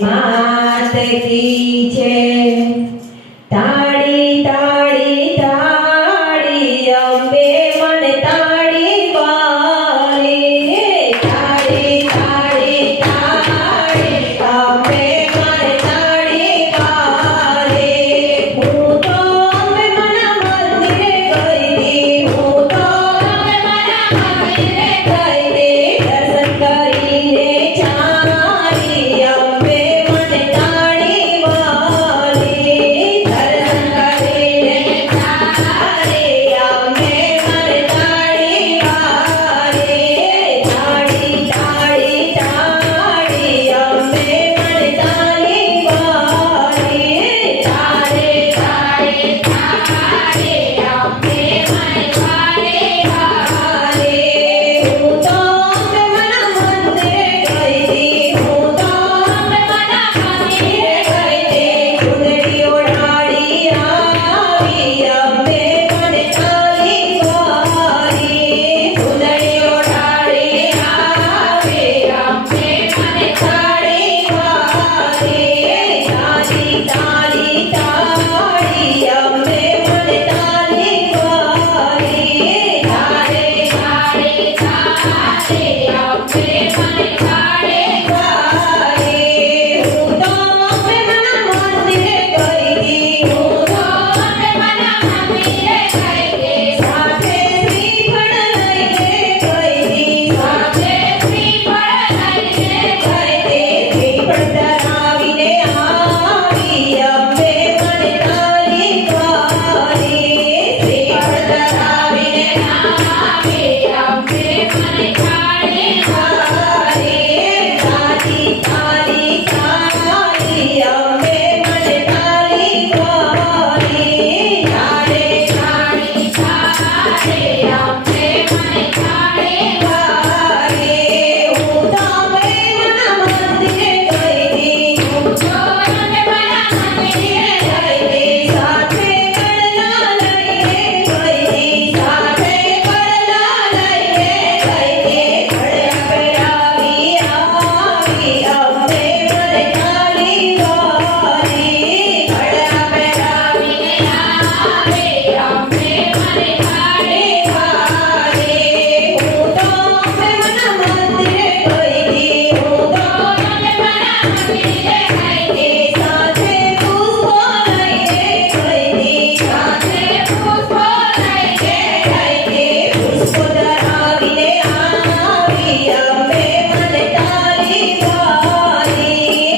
मात की जय। ताड़ी ताड़ी ताड़ी अम्बे मन ताड़ी वाली। ताड़ी ताड़ी ताड़ी अम्बे मन ताड़ी वाली। हूँ तो अम्बे मन मंदिरे गई थी। हूँ तो अम्बे मन मंदिरे गई थी। दर्शन करीने चाली अम्बे मन ताड़ी वाली। दर्शन करीने चाली अम्बे मन ताड़ी वाली। ताड़ी ताड़ी ताड़ी अम्बे मन ताड़ी वाली। ताड़ी ताड़ी ताड़ी अम्बे मन ताड़ी वाली। हूँ तो अम्बे मन मंदिरे गई थी। हूँ तो अम्बे मन मंदिरे गई थी। चुनरी ओढ़ाड़ी आई अम्बे मन ताड़ी वाली। चुनरी ओढ़ाड़ी आई अम्बे मन ताड़ी वाली। ताड़ी ताड़ी ताड़ी अम्बे मन ताड़ी वाली। ताड़ी ताड़ी ताड़ी अम्बे मन ताड़ी वाली। हूँ तो अम्बे मन मंदिरे गई थी। हूँ तो अम्बे मन मंदिरे गई थी। साथे श्रीफळ लઈને गई थी। साथे श्रीफळ लઈને गई थी। श्रीफळ